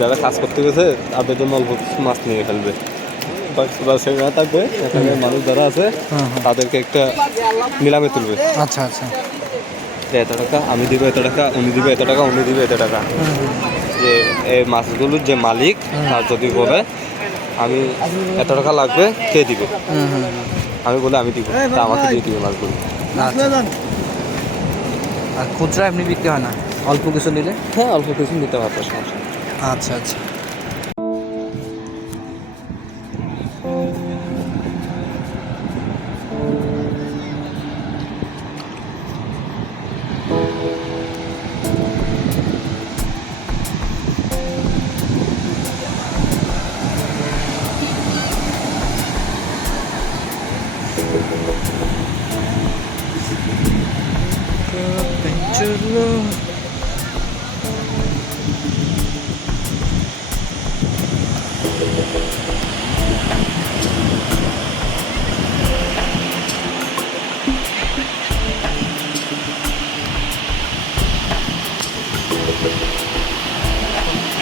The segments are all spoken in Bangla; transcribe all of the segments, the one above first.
যারা কাজ করতে গেছে তাদের জন্য অল্প কিছু মাছ নিয়ে ফেলবে, সেখানে থাকবে এখানে মানুষ যারা আছে তাদেরকে একটা নিলামে তুলবে। আচ্ছা আচ্ছা, এত টাকা আমি দিব, এত টাকা উনি দিবে, এত টাকা উনি দিবে, এত টাকা। যে এই মাছগুলোর যে মালিক তার যদি বলে আমি এত টাকা লাগবে, কে দিবে? আমি বলে আমি দিব, তা আমাকে দিয়ে দিবে মাছগুলো। আর খুচরা এমনি বিক্রি হয় না, অল্প কিছু নিলে? হ্যাঁ, অল্প কিছু নিতে পারতো, সমস্যা নেই। আচ্ছা আচ্ছা,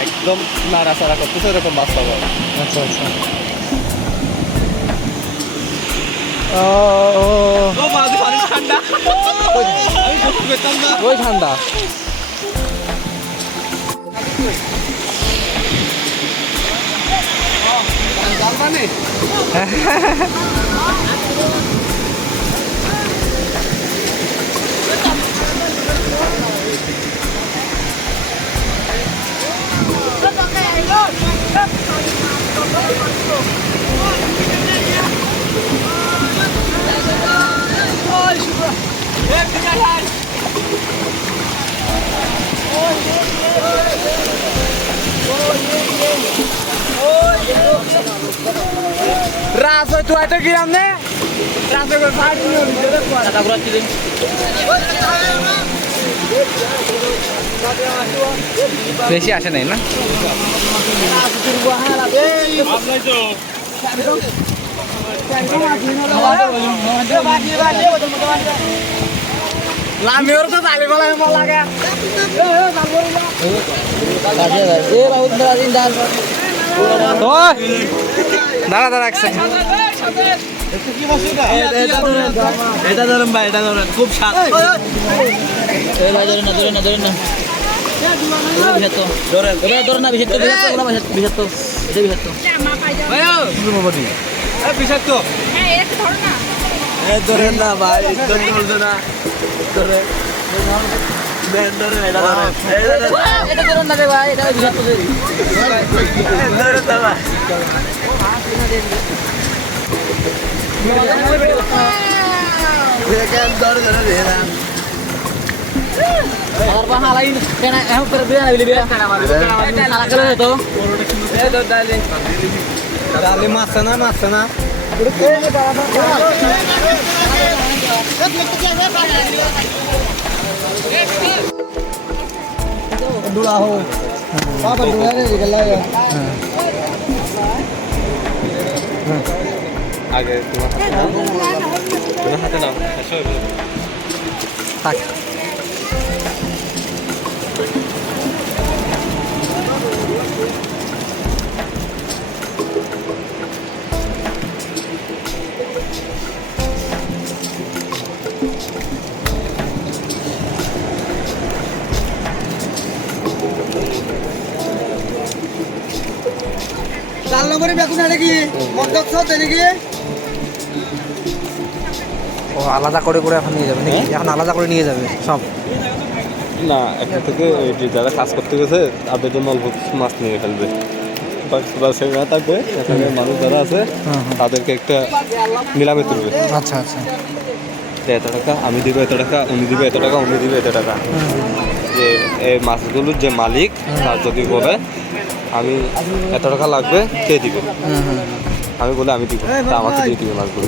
একদম নাড়াচাড়া করতেছে এরকম মাছ পাবো। আচ্ছা আচ্ছা। ওই ঠান্ডা রাস হয়তো এটা কি আমনে রাসে করে ফাইট নিয়ে ভিতরে পড়া তা ঘুরাচ্ছি দিন। বেশি আসে নাই না? লামিওর তো তালি বলা মন লাগে। এ বাবু মেরা দিন ডাল দাঁড়া দাঁড়া এক সেকেন্ড। এটা ধরেন ভাই, এটা ধরেন, খুব স্বাদ। ভাই ধরেন না, ধরেন না, ধরেন না, ধরেন না, বিষাক্ত, বিষাক্ত, এটা বিষাক্ত। বিষাক্ত ধরেন না ভাই, ধরছে না, ধরেন এটা ধরেন, এটা ধরেন না রে ভাই, এটা বিষাক্ত ধরেন না ভাই। আর বাহালাই কেন এখন করে বিয়া দিলি বিয়া আলা করে তো এ তো ডালে মাছ না দুলা হো বাবা দুলা রে গেলা আগে তোমার হাতে নাও থাক। চাল নম্বরে বেগুন আছে কি মদ্যপ সব নাকি? ও আলাদা করে করে এখন নিয়ে যাবে নাকি? এখন আলাদা করে নিয়ে যাবে সব? না, এখান থেকে যে যারা কাজ করতে গেছে তাদের জন্য অল্প কিছু মাছ নিয়ে ফেলবে, সেখানে থাকবে এখানে মানুষ যারা আছে তাদেরকে একটা নিলামে তুলবে। আচ্ছা আচ্ছা, এত টাকা আমি দিব, এত টাকা উনি দিবে, এত টাকা উনি দিবে, এত টাকা। যে এই মাছগুলোর যে মালিক তার যদি বলে আমি এত টাকা লাগবে, কে দিবে? আমি বলে আমি দিব, তা আমাকে দিয়ে দিবে মাছগুলো।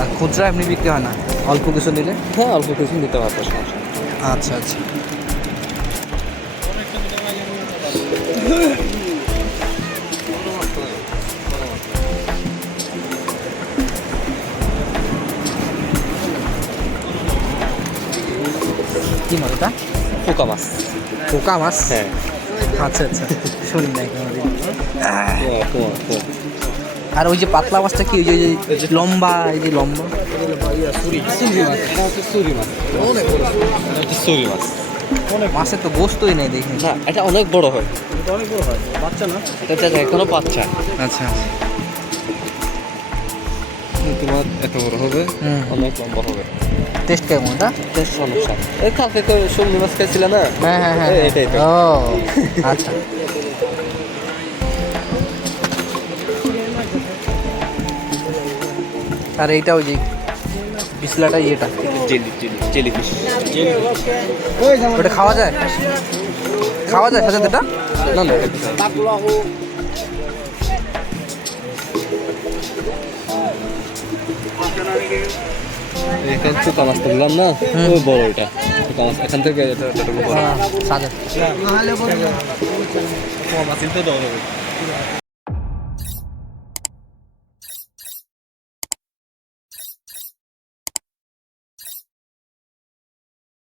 আর খুচরা এমনি বিক্রি হয় না, অল্প কিছু নিলে? হ্যাঁ, অল্প কিছু নিতে পারতো, সমস্যা নেই। আচ্ছা আচ্ছা, কি মাছ এটা? পোকা মাছ। পোকা মাছ হ্যাঁ আচ্ছা আচ্ছা শুনি নাই কোনোদিন। পোয়া, পোয়া। আর ওই যে পাতলা মাছটা কি ওই যে লম্বা এই যে লম্বা সুরি মাছ, এটা হচ্ছে সুরি মাছ। এটা হচ্ছে সুরি মাছ। মাছের তো গোস্তই নেই দেখি। না, এটা অনেক বড় হয়। অনেক বড় হয় বাচ্চা না। এটা চাচা এখনো বাচ্চা। আচ্ছা তোমার এত বড় হবে, হুম। অনেক লম্বা হবে। টেস্ট কেমন এটা? বেশ সমস্যা। এই কালকে তো সবজি মাছ খাইছিল না? হ্যাঁ হ্যাঁ হ্যাঁ এটাই তো। ও আচ্ছা আর এইটা ওই যে বিসলাটা ইয়েটা জেলিফিশ। ওটা খাওয়া যায় খাওয়া যায় সাথে এটা না না, এটা কিছু না। এখানে পোকা মাছ তুললাম না, ওই বড় এটা পোকা মাছ। এখান থেকে এতটুকু বড়। সাদা পোকা মাছ তো দেওয়া হবে।